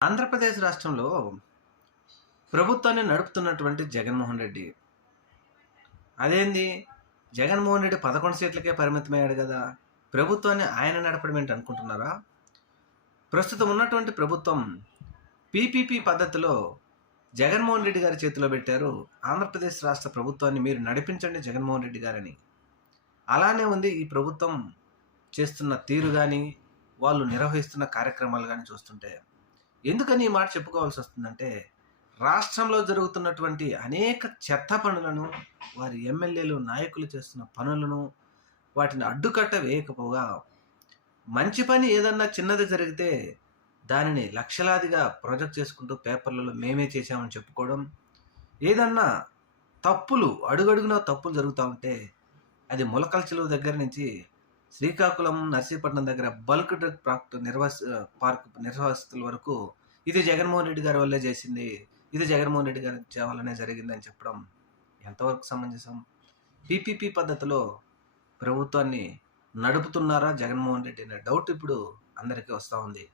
ఆంధ్రప్రదేశ్ రాష్ట్రంలో ప్రభుత్వాన్ని నడుపుతున్నటువంటి జగన్మోహన్ రెడ్డి. అదేంది జగన్మోహన్ రెడ్డి 11 సీట్లకే పరిమితమయ్యాడు గదా! ప్రభుత్వాన్ని ఆయన నడపడం ఏంటనుకుంటున్నారా? ప్రస్తుతం ఉన్నటువంటి ప్రభుత్వం పీపీపీ పద్ధతిలో జగన్మోహన్ రెడ్డి గారి చేతిలో పెట్టారు. ఆంధ్రప్రదేశ్ రాష్ట్ర ప్రభుత్వాన్ని మీరు నడిపించండి జగన్మోహన్ రెడ్డి గారని. అలానే ఉంది ఈ ప్రభుత్వం చేస్తున్న తీరు గాని, వాళ్ళు నిర్వహిస్తున్న కార్యక్రమాలు గాని చూస్తుంటే. ఎందుకని ఈ మాట చెప్పుకోవాల్సొస్తుందంటే, రాష్ట్రంలో జరుగుతున్నటువంటి అనేక చెత్త పనులను, వారి ఎమ్మెల్యేలు, నాయకులు చేస్తున్న పనులను, వాటిని అడ్డుకట్ట వేయకపోగా, మంచి పని ఏదన్నా చిన్నది జరిగితే, దానిని లక్షలాదిగా ప్రొజెక్ట్ చేసుకుంటూ పేపర్లలో మేమే చేశామని చెప్పుకోవడం, ఏదన్నా తప్పులు అడుగడుగునా తప్పులు జరుగుతా ఉంటే, అది ములకల చెరువు దగ్గర నుంచి శ్రీకాకుళం, నర్సీపట్నం దగ్గర బల్క్ డ్రగ్ పార్క్ నిర్వాసితుల వరకు ఇది జగన్మోహన్ రెడ్డి గారి వల్లే చేసింది. ఇది జగన్మోహన్ రెడ్డి గారి వల్లనే జరిగిందని చెప్పడం ఎంతవరకు సమంజసం? పీపీపీ పద్ధతిలో ప్రభుత్వాన్ని నడుపుతున్నారా జగన్మోహన్ రెడ్డి అనే డౌట్ ఇప్పుడు అందరికీ వస్తా ఉంది.